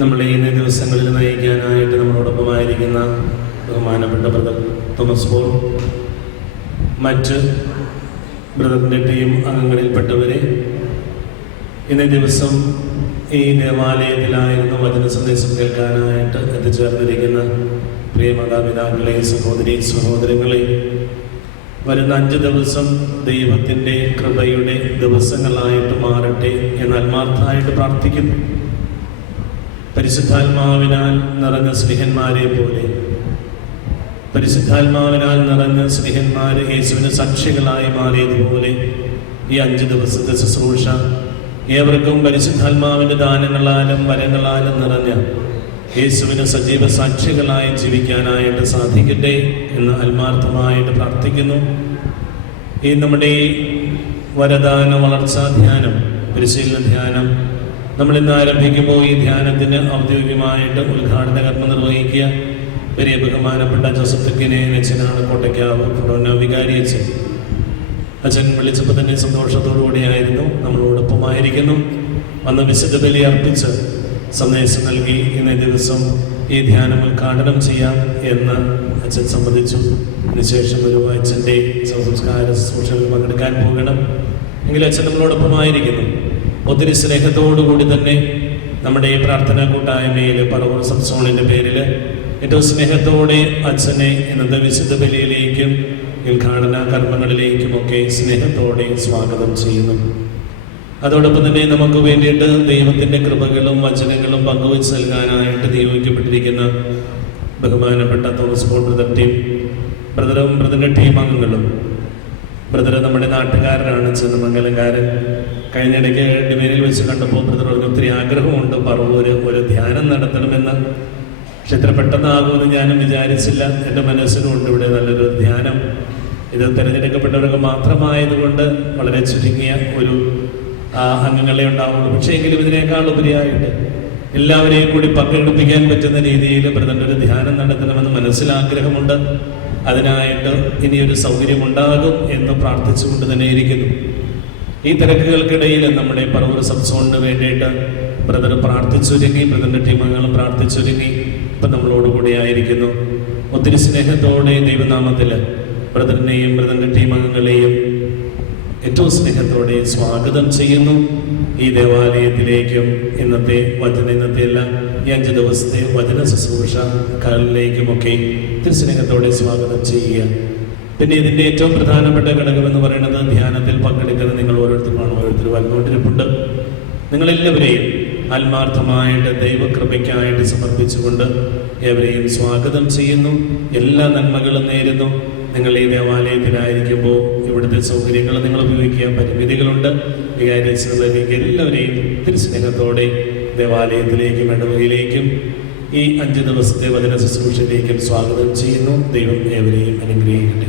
നമ്മളെ ഇന്നേ ദിവസങ്ങളിൽ നയിക്കാനായിട്ട് നമ്മളോടൊപ്പമായിരിക്കുന്ന ബഹുമാനപ്പെട്ട ബ്രദർ തോമസ് പോൾ, മറ്റ് ബ്രദറിൻ്റെ ടീം അംഗങ്ങളിൽപ്പെട്ടവരെ, ഇന്നേ ദിവസം ഈ ദേവാലയത്തിലായിരുന്നു വചന സന്ദേശം കേൾക്കാനായിട്ട് എത്തിച്ചേർന്നിരിക്കുന്ന പ്രിയ മാതാപിതാക്കളെ, സഹോദരി സഹോദരങ്ങളെ, വരുന്ന 5 ദിവസം ദൈവത്തിൻ്റെ കൃപയുടെ ദിവസങ്ങളായിട്ട് മാറട്ടെ എന്ന് ആത്മാർത്ഥമായിട്ട് പ്രാർത്ഥിക്കുന്നു. പരിശുദ്ധാത്മാവിനാൽ നിറഞ്ഞ സ്നേഹന്മാരെ പോലെ, പരിശുദ്ധാത്മാവിനാൽ നിറഞ്ഞ സ്നേഹന്മാർ യേശുവിന് സാക്ഷികളായി മാറിയതുപോലെ ഈ 5 ദിവസത്തെ ശുശ്രൂഷ ഏവർക്കും പരിശുദ്ധാത്മാവിൻ്റെ ദാനങ്ങളാലും വരങ്ങളാലും നിറഞ്ഞ യേശുവിന് സജീവ സാക്ഷികളായി ജീവിക്കാനായിട്ട് സാധിക്കട്ടെ എന്ന് ആത്മാർത്ഥമായിട്ട് പ്രാർത്ഥിക്കുന്നു. ഈ നമ്മുടെ ഈ വരദാന വളർച്ചാ ധ്യാനം, പരിശീലന ധ്യാനം നമ്മളിന്ന് ആരംഭിക്കുമ്പോൾ ഈ ധ്യാനത്തിന് ഔദ്യോഗികമായിട്ട് ഉദ്ഘാടന കർമ്മം നിർവഹിക്കുക വലിയ ബഹുമാനപ്പെട്ട ജോസഫ് തെക്കിനെ അച്ഛനാണ്, കോട്ടയ്ക്കാവ് ഫൊറോന വികാരി അച്ഛൻ. അച്ഛൻ വിളിച്ചപ്പോൾ തന്നെ സന്തോഷത്തോടു കൂടിയായിരുന്നു, നമ്മളോടൊപ്പമായിരിക്കുന്നു. അന്ന് വിശുദ്ധ ബലി അർപ്പിച്ച് സന്ദേശം നൽകി ഇന്നേ ദിവസം ഈ ധ്യാനം ഉദ്ഘാടനം ചെയ്യാം എന്ന് അച്ഛൻ സമ്മതിച്ചു. അതിനുശേഷം ഒരു അച്ഛൻ്റെ സംസ്കാര ശുശ്രൂഷകളിൽ പങ്കെടുക്കാൻ പോകണം. എങ്കിലും അച്ഛൻ നമ്മളോടൊപ്പമായിരിക്കുന്നു. ഒത്തിരി സ്നേഹത്തോടുകൂടി തന്നെ നമ്മുടെ ഈ പ്രാർത്ഥനാ കൂട്ടായ്മയിൽ പറവൂർ സബ് സോണിൻ്റെ പേരിൽ ഏറ്റവും സ്നേഹത്തോടെ അച്ഛനെ ഇന്നത്തെ വിശുദ്ധ ബലിയിലേക്കും ഉദ്ഘാടന കർമ്മങ്ങളിലേക്കുമൊക്കെ സ്നേഹത്തോടെ സ്വാഗതം ചെയ്യുന്നു. അതോടൊപ്പം തന്നെ നമുക്ക് വേണ്ടിയിട്ട് ദൈവത്തിൻ്റെ കൃപകളും വചനങ്ങളും പങ്കുവച്ച് നൽകാനായിട്ട് നിയോഗിക്കപ്പെട്ടിരിക്കുന്ന ബഹുമാനപ്പെട്ട തോമസ് പോൾ ബ്രദർ ടീം, ബ്രദറും ബ്രദറിൻ്റെ ടീം അംഗങ്ങളും. ബ്രദർ നമ്മുടെ നാട്ടുകാരനാണ്, ചെന്നമംഗലംകാരൻ. കഴിഞ്ഞിടയ്ക്ക് ഡിവൈനിൽ വെച്ച് കണ്ടപ്പോൾ ബ്രദർ ഒത്തിരി ആഗ്രഹമുണ്ട് പറവൂര് ഒരു ധ്യാനം നടത്തണമെന്ന്. പക്ഷെ ഇത്ര പെട്ടെന്നാകുമെന്ന് ഞാനും വിചാരിച്ചില്ല. എൻ്റെ മനസ്സിലുണ്ട് ഇവിടെ നല്ലൊരു ധ്യാനം. ഇത് തിരഞ്ഞെടുക്കപ്പെട്ടവർക്ക് മാത്രമായതുകൊണ്ട് വളരെ ചുരുങ്ങിയ ഒരു അംഗങ്ങളെ ഉണ്ടാവുള്ളൂ. പക്ഷേ എങ്കിലും ഇതിനേക്കാൾ ഉപരിയായിട്ട് എല്ലാവരെയും കൂടി പങ്കെടുപ്പിക്കാൻ പറ്റുന്ന രീതിയിൽ ബ്രദറിൻ്റെ ഒരു ധ്യാനം നടത്തണമെന്ന് മനസ്സിലാഗ്രഹമുണ്ട്. അതിനായിട്ട് ഇനിയൊരു സൗകര്യമുണ്ടാകും എന്ന് പ്രാർത്ഥിച്ചുകൊണ്ട് തന്നെ ഇരിക്കുന്നു. ഈ തിരക്കുകൾക്കിടയിൽ നമ്മുടെ പറവൂർ സബ് സോണിന് വേണ്ടിയിട്ട് ബ്രദർ പ്രാർത്ഥിച്ചൊരുങ്ങി, ബ്രദറിൻ്റെ ടീമംഗങ്ങളും പ്രാർത്ഥിച്ചൊരുങ്ങി ഇപ്പം നമ്മളോടുകൂടി ആയിരിക്കുന്നു. ഒത്തിരി സ്നേഹത്തോടെ ദൈവനാമത്തിൽ ബ്രദറിനെയും ബ്രദറിൻ്റെ ടീമംഗങ്ങളെയും ഏറ്റവും സ്നേഹത്തോടെ സ്വാഗതം ചെയ്യുന്നു. ഈ ദേവാലയത്തിലേക്കും ഇന്നത്തെ അല്ല ഈ 5 ദിവസത്തെ വചന ശുശ്രൂഷ കാലിലേക്കുമൊക്കെ ഒത്തിരി സ്നേഹത്തോടെ സ്വാഗതം ചെയ്യുക. പിന്നെ ഇതിൻ്റെ ഏറ്റവും പ്രധാനപ്പെട്ട ഘടകമെന്ന് പറയുന്നത് ധ്യാനത്തിൽ പങ്കെടുക്കുന്ന നിങ്ങൾ ഓരോരുത്തരുമാണ്. ഓരോരുത്തരും വന്നുകൊണ്ടിരിപ്പുണ്ട്. നിങ്ങളെല്ലാവരെയും ആത്മാർത്ഥമായിട്ട് ദൈവകൃപയ്ക്കായിട്ട് സമർപ്പിച്ചുകൊണ്ട് ഏവരെയും സ്വാഗതം ചെയ്യുന്നു. എല്ലാ നന്മകളും നേരുന്നു. നിങ്ങൾ ഈ ദേവാലയത്തിലായിരിക്കുമ്പോൾ ഇവിടുത്തെ സൗകര്യങ്ങൾ നിങ്ങൾ ഉപയോഗിക്കുക. പരിമിതികളുണ്ട്. വികാരിച്ചതിലേക്ക് എല്ലാവരെയും ഒത്തിരി സ്നേഹത്തോടെ ദേവാലയത്തിലേക്കും ഇടവകയിലേക്കും ഈ 5 ദിവസത്തെ വചന ശുശ്രൂഷയിലേക്കും സ്വാഗതം ചെയ്യുന്നു. ദൈവം ഏവരെയും അനുഗ്രഹിക്കട്ടെ.